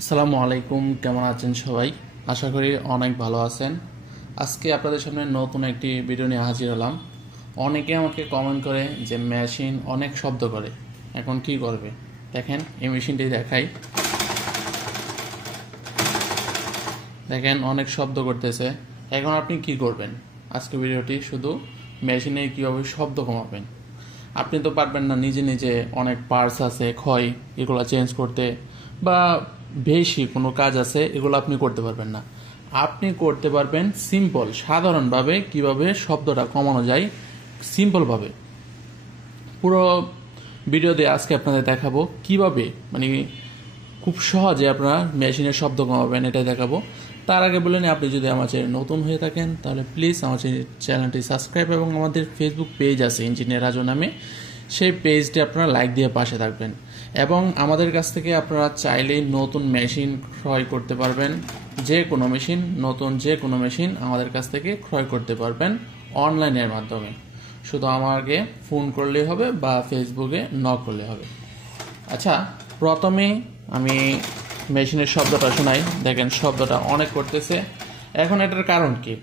আসসালামু আলাইকুম, কেমন আছেন সবাই? আশা করি অনেক ভালো আছেন। আজকে আপনাদের সামনে নতুন একটি ভিডিও নিয়ে হাজির হলাম। অনেকে আমাকে কমেন্ট করে যে মেশিন অনেক শব্দ করে, এখন কি করবে? দেখেন এই মেশিনটি দেখাই। দেখেন অনেক শব্দ করতেছে। এখন আপনি কি করবেন? আজকে ভিডিওটি শুধু মেশিনে কীভাবে শব্দ কমাবেন। আপনি তো পারবেন না নিজে নিজে, অনেক পার্টস আছে ক্ষয়, এগুলো চেঞ্জ করতে, বা বেশি কোনো কাজ আছে, এগুলো আপনি করতে পারবেন না। আপনি করতে পারবেন সিম্পল, সাধারণভাবে কিভাবে শব্দটা কমানো যায় সিম্পলভাবে। পুরো ভিডিও দিয়ে আজকে আপনাদের দেখাবো কিভাবে, মানে খুব সহজে আপনারা মেশিনের শব্দ কমাবেন, এটাই দেখাবো। তার আগে বলে নিই, আপনি যদি আমার চ্যানেল নতুন হয়ে থাকেন তাহলে প্লিজ আমার চ্যানেলটি সাবস্ক্রাইব, এবং আমাদের ফেসবুক পেজ আছে ইঞ্জিনিয়ার রাজু নামে, সেই পেজটি আপনারা লাইক দিয়ে পাশে থাকবেন। এবং আমাদের কাছ থেকে আপনারা চাইলেই নতুন মেশিন ক্রয় করতে পারবেন। যে কোনো মেশিন, নতুন যে কোনো মেশিন আমাদের কাছ থেকে ক্রয় করতে পারবেন অনলাইনের মাধ্যমে। শুধু আমাকে ফোন করলেই হবে বা ফেসবুকে নক করলে হবে। আচ্ছা, প্রথমে আমি মেশিনের শব্দটা শোনাই। দেখেন শব্দটা অনেক করতেছে। এখন এটার কারণ কি?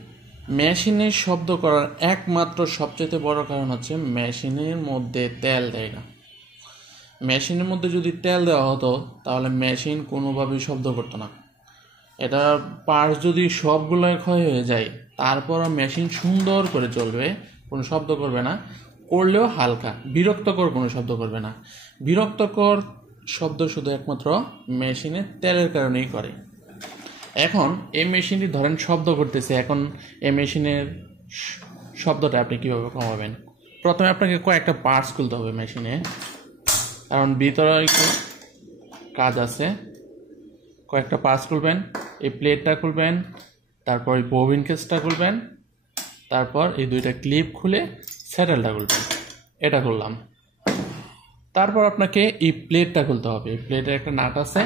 মেশিনের শব্দ করার একমাত্র সবচেয়ে বড় কারণ হচ্ছে মেশিনের মধ্যে তেল দেয় না। মেশিনের মধ্যে যদি তেল দেওয়া হতো তাহলে মেশিন কোনোভাবেই শব্দ করতো না। এটা পার্টস যদি সবগুলোই ক্ষয় হয়ে যায়, তারপরও মেশিন সুন্দর করে চলবে, কোনো শব্দ করবে না। করলেও হালকা, বিরক্তকর কোনো শব্দ করবে না। বিরক্তকর শব্দ শুধু একমাত্র মেশিনের তেলের কারণেই করে। এখন এই মেশিনটি ধরেন শব্দ করতেছে, এখন এই মেশিনের শব্দটা আপনি কীভাবে কমাবেন? প্রথমে আপনাকে কয়েকটা পার্টস খুলতে হবে মেশিনে, কারণ ভিতরে একটু কাজ আছে। কয়েকটা পার্টস খুলবেন, এই প্লেটটা খুলবেন, তারপর এই বোবিন কেসটা খুলবেন, তারপর এই দুইটা ক্লিপ খুলে স্যাটেলটা খুলবেন। এটা খুললাম। তারপর আপনাকে এই প্লেটটা খুলতে হবে। এই প্লেটের একটা নাট আছে,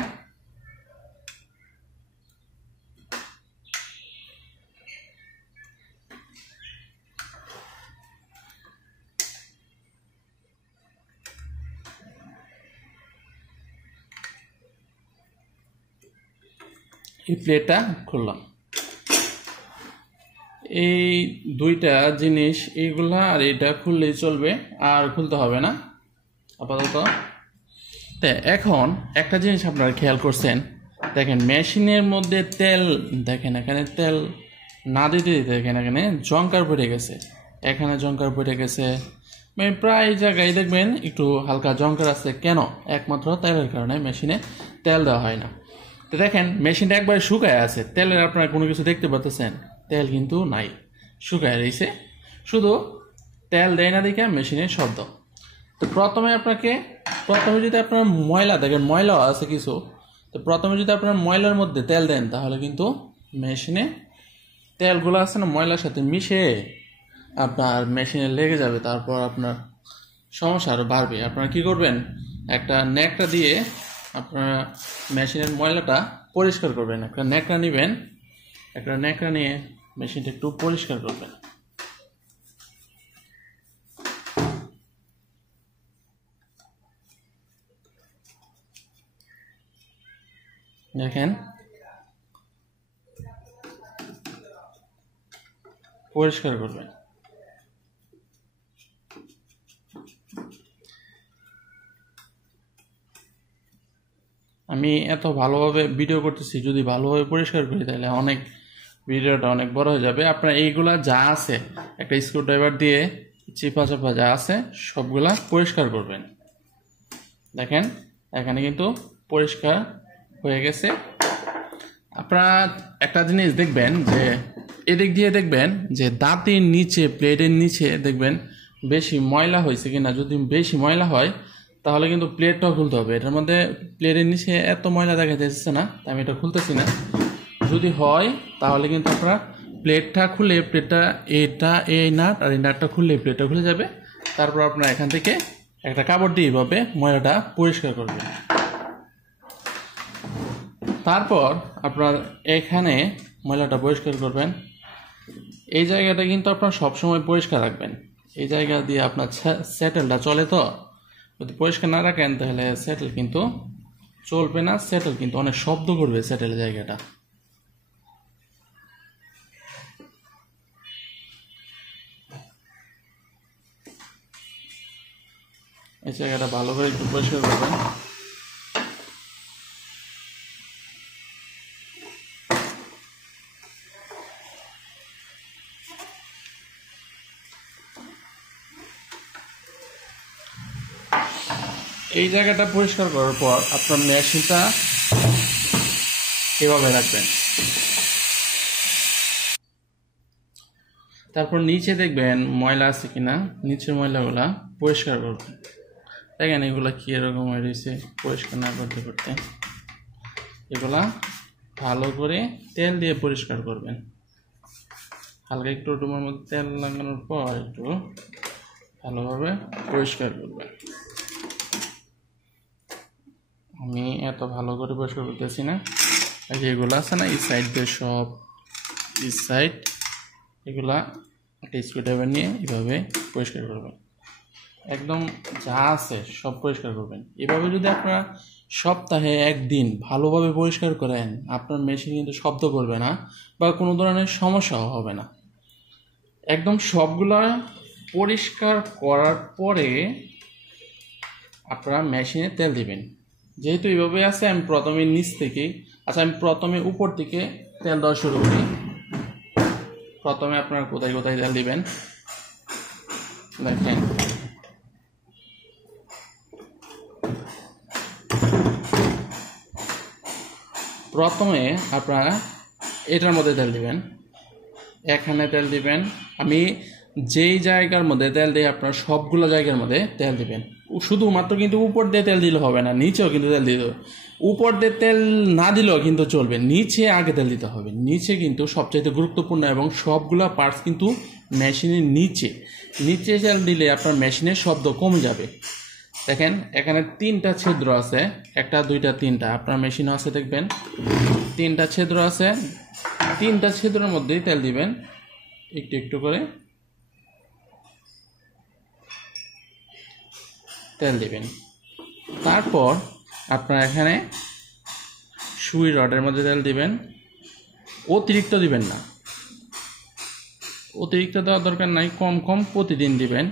এই প্লেটটা খুললাম। এই দুইটা জিনিস, এইগুলা আর এটা খুললেই চলবে, আর খুলতে হবে না আপাতত। এখন একটা জিনিস আপনারা খেয়াল করছেন, দেখেন মেশিনের মধ্যে তেল, দেখেন এখানে তেল না দিতে দিতে দেখেন এখানে জংকার পড়ে গেছে, এখানে জংকার পড়ে গেছে, মানে প্রায় জায়গায় দেখবেন একটু হালকা জংকার আছে। কেন? একমাত্র তেলের কারণে মেশিনে তেল দেওয়া হয় না। তো দেখেন মেশিনটা একবারে শুকায় আছে, তেলের আপনারা কোনো কিছু দেখতে পাচ্ছেন? তেল কিন্তু নাই, শুকায় রয়েছে। শুধু তেল দেয় না দেখে মেশিনের শব্দ। তো প্রথমে যদি আপনার ময়লা দেখেন, ময়লাও আছে কিছু, তো প্রথমে যদি আপনার ময়লার মধ্যে তেল দেন তাহলে কিন্তু মেশিনে তেলগুলো আছে না ময়লার সাথে মিশে আপনার মেশিনে লেগে যাবে, তারপর আপনার সমস্যা আরও বাড়বে। আপনারা কি করবেন? একটা ন্যাকড়া দিয়ে আপনারা মেশিনের ময়লাটা পরিষ্কার করবেন। একটা ন্যাকড়া নেবেন, একটা ন্যাকড়া নিয়ে মেশিনটা একটু পরিষ্কার করবেন। দেখেন পরিষ্কার করবেন। আমি এত ভালোভাবে ভিডিও করতেছি, যদি ভালোভাবে পরিষ্কার করি তাহলে ভিডিওটা অনেক বড় হয়ে যাবে। আপনার এইগুলা যা আছে একটা স্ক্রুড্রাইভার দিয়ে চিপা চাপা যা আছে সবগুলা পরিষ্কার করবেন। দেখেন এখানে কিন্তু পরিষ্কার হয়ে গেছে। আপনারা একটা জিনিস দেখবেন যে এদিক দিয়ে দেখবেন যে দাঁতের নিচে, প্লেটের নিচে দেখবেন বেশি ময়লা হয়েছে কিনা। যদি বেশি ময়লা হয় তাহলে কিন্তু প্লেটটাও খুলতে হবে। এটার মধ্যে প্লেটের নিচে এত ময়লা দেখা যাচ্ছে না, তাই আমি এটা খুলতেছি না। যদি হয় তাহলে কিন্তু আপনারা প্লেটটা খুলে, প্লেটটা এই নাট আর এই নাটটা খুললে প্লেটটা খুলে যাবে। তারপর আপনারা এখান থেকে একটা কাপড় দিয়ে এইভাবে ময়লাটা পরিষ্কার করবেন। তারপর আপনার এখানে ময়লাটা পরিষ্কার করবেন। এই জায়গাটা কিন্তু আপনার সবসময় পরিষ্কার রাখবেন। এই জায়গা দিয়ে আপনার স্যাটেলটা চলে, তো যদি পরিষ্কার না রাখেন তাহলে স্যাটেল কিন্তু চলবে না, সেটেল কিন্তু অনেক শব্দ করবে সেটেল জায়গাটা। এই জায়গাটা ভালো করে একটু পরিষ্কার করবেন। এই জায়গাটা পরিষ্কার করার পর আপনার মেশিনটা এভাবে রাখবেন। তারপর নিচে দেখবেন ময়লা আছে কিনা, নিচের ময়লাগুলা পরিষ্কার করবেন। দেখেন এগুলা কি এরকম হয়ে রয়েছে পরিষ্কার না করতে করতে। এগুলা ভালো করে তেল দিয়ে পরিষ্কার করবেন। হালকা একটু ডুমের মধ্যে তেল লাগানোর পর একটু ভালোভাবে পরিষ্কার করবেন। আমি এত ভালো করে পরিষ্কার করতেছি না, এই যে এগুলো আছে না এই সাইড দিয়ে সব, এই সাইড এগুলা একটা স্ক্রুড্রাইভার নিয়ে এইভাবে পরিষ্কার করবেন। একদম যা আছে সব পরিষ্কার করবেন। এভাবে যদি আপনারা সপ্তাহে একদিন ভালোভাবে পরিষ্কার করেন, আপনার মেশিন কিন্তু শব্দ করবে না বা কোনো ধরনের সমস্যাও হবে না। একদম সবগুলা পরিষ্কার করার পরে আপনারা মেশিনে তেল দিবেন। যেহেতু এইভাবে আছে, আমি প্রথমে নিচ থেকে, আমি প্রথমে উপর থেকে তেল দেওয়া শুরু করি। প্রথমে আপনারা কোথায় কোথায় তেল দিবেন দেখেন। প্রথমে আপনারা এটার মধ্যে তেল দিবেন, এখানে তেল দিবেন। আমি যেই জায়গার মধ্যে তেল দিই আপনার সবগুলো জায়গার মধ্যে তেল দিবেন। শুধুমাত্র কিন্তু উপর দিয়ে তেল দিলে হবে না, নিচেও কিন্তু তেল দিতে হবে। উপর দিয়ে তেল না দিলেও কিন্তু চলবে, নিচে আগে তেল দিতে হবে। নিচে কিন্তু সবচাইতে গুরুত্বপূর্ণ এবং সবগুলো পার্টস কিন্তু মেশিনের নিচে। নিচে তেল দিলে আপনার মেশিনের শব্দ কমে যাবে। দেখেন এখানে 3টা ছিদ্র আছে, 1 2 3টা আপনার মেশিনও আছে, দেখবেন 3টা ছিদ্র আছে। 3টা ছিদ্রের মধ্যেই তেল দিবেন একটু একটু করে তেল দিবেন। তারপর আপনার এখানে সুই রডের মধ্যে তেল দিবেন। অতিরিক্ত দিবেন না, অতিরিক্ত দেওয়ার দরকার নাই, কম কম প্রতিদিন দিবেন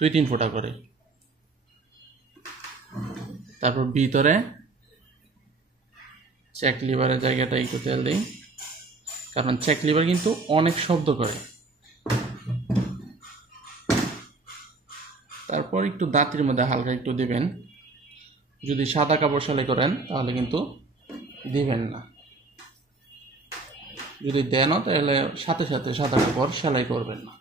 2-3 ফোঁটা করে। তারপর ভিতরে চেক লিভারের জায়গাটা একটু তেল দিই, কারণ চেক লিভার কিন্তু অনেক শব্দ করে। তারপর একটু দাঁতির মধ্যে হালকা একটু দিবেন। যদি সাদা কাপড় সেলাই করেন তাহলে কিন্তু দিবেন না, যদি দেনও তাহলে সাথে সাথে সাদা কাপড় সেলাই করবেন না।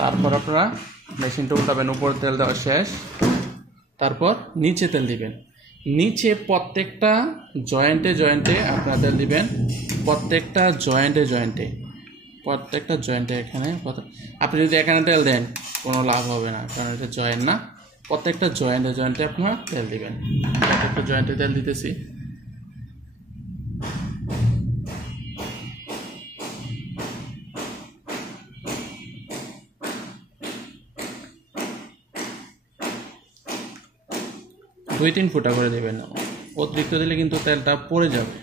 তারপর আপনারা মেশিনটা উল্টাবেন, উপর তেল দেওয়া শেষ। তারপর নিচে তেল দিবেন। নিচে প্রত্যেকটা জয়েন্টে জয়েন্টে আপনারা তেল দিবেন, প্রত্যেকটা জয়েন্টে জয়েন্টে এখানে। আপনি যদি এখানে তেল দেন কোনো লাভ হবে না, কারণ এটা জয়েন্ট না। প্রত্যেকটা জয়েন্টে জয়েন্টে আপনারা তেল দিবেন। প্রত্যেকটা জয়েন্টে তেল দিতেছি। দুই 3 ফুটা করে দেবেন, অতিরিক্ত দিলে কিন্তু তেলটা পড়ে যাবে।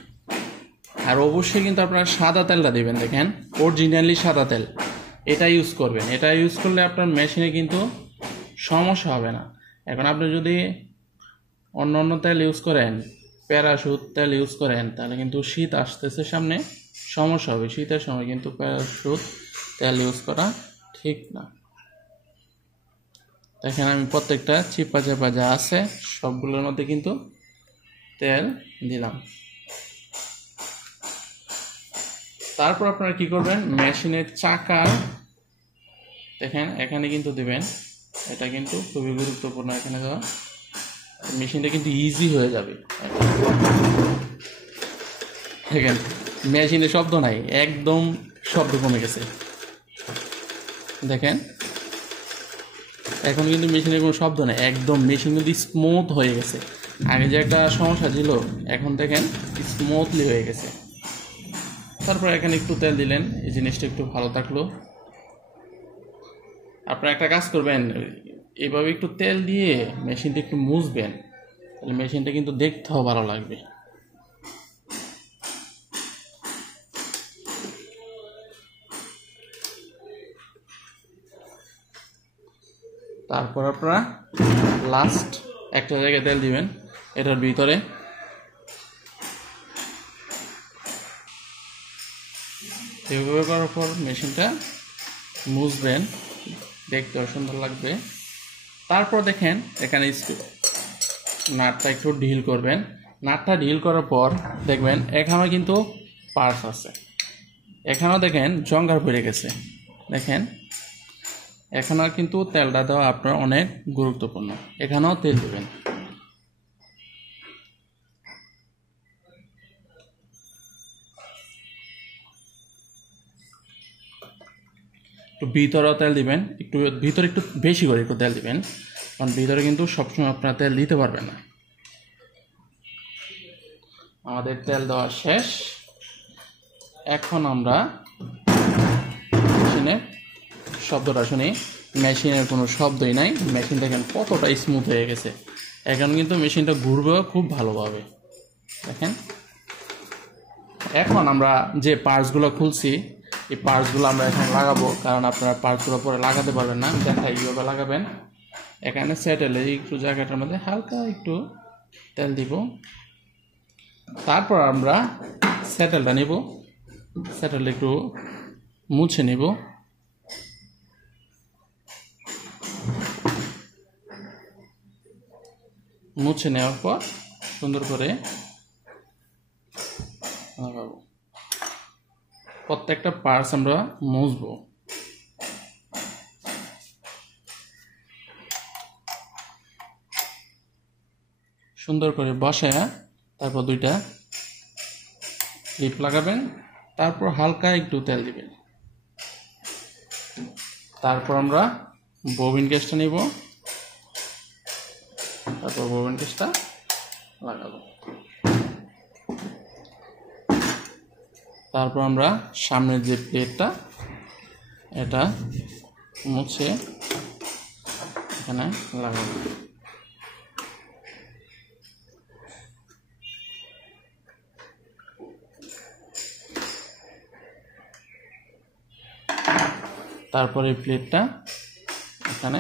আর অবশ্যই কিন্তু আপনারা সাদা তেলটা দিবেন, দেখেন অরিজিনালি সাদা তেল এটা ইউজ করবেন। এটা ইউজ করলে আপনার মেশিনে কিন্তু সমস্যা হবে না। এখন আপনি যদি অন্য অন্য তেল ইউজ করেন, প্যারাশুট তেল ইউজ করেন, তাহলে কিন্তু শীত আসতেছে সামনে, সমস্যা হবে। শীতের সময় কিন্তু প্যারাশুট তেল ইউজ করা ঠিক না। দেখেন আমি প্রত্যেকটা চিপা চাপা যা আছে সবগুলোর মধ্যে কিন্তু তেল দিলাম। তারপর আপনারা কি করবেন, মেশিনের চাকার দেখেন এখানে কিন্তু দিবেন। এটা কিন্তু খুবই গুরুত্বপূর্ণ এখানে দেওয়া, মেশিনটা কিন্তু ইজি হয়ে যাবে। দেখেন মেশিনে শব্দ নাই, একদম শব্দ কমে গেছে। দেখেন এখন কিন্তু মেশিনের কোনো শব্দ নেই, একদম মেশিন কিন্তু স্মুথ হয়ে গেছে। আগে যে একটা সমস্যা ছিল, এখন দেখেন স্মুথলি হয়ে গেছে। তারপর এখানে একটু তেল দিলেন, এই জিনিসটা একটু ভালো থাকলো। আপনারা একটা কাজ করবেন, এইভাবে একটু তেল দিয়ে মেশিনটা একটু মুছবেন, তাহলে মেশিনটা কিন্তু দেখতেও ভালো লাগবে। তারপর আপনারা লাস্ট একটা জায়গায় তেল দিবেন এটার ভিতরে, এভাবে করার পর মেশিনটা মুছবেন, দেখতেও সুন্দর লাগবে। তারপর দেখেন এখানে নাটটা একটু ঢিল করবেন, নাটটা ঢিল করার পর দেখবেন এখানে কিন্তু পার্স আছে, এখানেও দেখেন জঙ্গার পড়ে গেছে। দেখেন এখানেও কিন্তু তেলটা দেওয়া আপনার অনেক গুরুত্বপূর্ণ, এখানেও তেল দেবেন। একটু ভিতরেও তেল দিবেন, একটু ভিতরে একটু বেশি করে একটু তেল দিবেন, কারণ ভিতরে কিন্তু সবসময় আপনারা তেল দিতে পারবেন না। আমাদের তেল দেওয়া শেষ, এখন আমরা মেশিনের শব্দটা শুনি। মেশিনের কোনো শব্দই নাই, মেশিন দেখেন কতটা স্মুথ হয়ে গেছে। এখন কিন্তু মেশিনটা ঘুরবেও খুব ভালোভাবে। দেখেন এখন আমরা যে পার্টসগুলো খুলছি, এই পার্টসগুলো আমরা এখন লাগাবো, কারণ আপনারা পার্টসগুলো পরে লাগাতে পারবেন না। দেখা এইভাবে লাগাবেন, এখানে সেটেলে একটু জায়গাটার মধ্যে হালকা একটু তেল দিব। তারপর আমরা সেটেলটা নিব, সেটেল একটু মুছে নিব। মুছে নেওয়ার পর সুন্দর করে লাগাবো, প্রত্যেকটা পার্টস আমরা মুছবো। সুন্দর করে বসায়া তারপর দুইটা ক্লিপ লাগাবেন, তারপর হালকা একটু তেল দিবেন। তারপর আমরা ববিন কেসটা নিব, তারপর ববিন কেসটা লাগাবো। তারপর আমরা সামনের যে প্লেটটা এটা মুছে এখানে লাগাবো। তারপরে প্লেটটা এখানে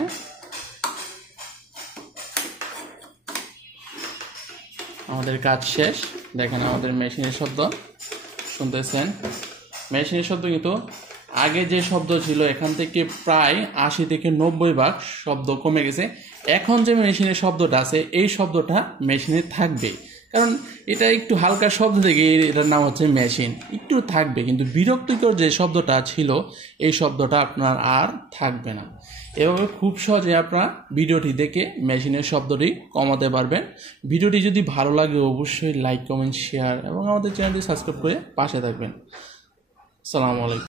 আমাদের কাজ শেষ। দেখেন আমাদের মেশিনের শব্দ শুনতেছেন, মেশিনের শব্দ কিন্তু আগে যে শব্দ ছিল এখান থেকে প্রায় 80 থেকে 90% শব্দ কমে গেছে। এখন যে মেশিনের শব্দটা আছে এই শব্দটা মেশিনে থাকবে, কারণ এটা একটু হালকা শব্দ থেকে এটার নাম হচ্ছে মেশিন, একটু থাকবে, কিন্তু বিরক্তিকর যে শব্দটা ছিল এই শব্দটা আপনার আর থাকবে না। এভাবে খুব সহজে আপনারা ভিডিওটি দেখে মেশিনের শব্দটি কমাতে পারবেন। ভিডিওটি যদি ভালো লাগে অবশ্যই লাইক, কমেন্ট, শেয়ার এবং আমাদের চ্যানেলটি সাবস্ক্রাইব করে পাশে থাকবেন। আসসালামু আলাইকুম।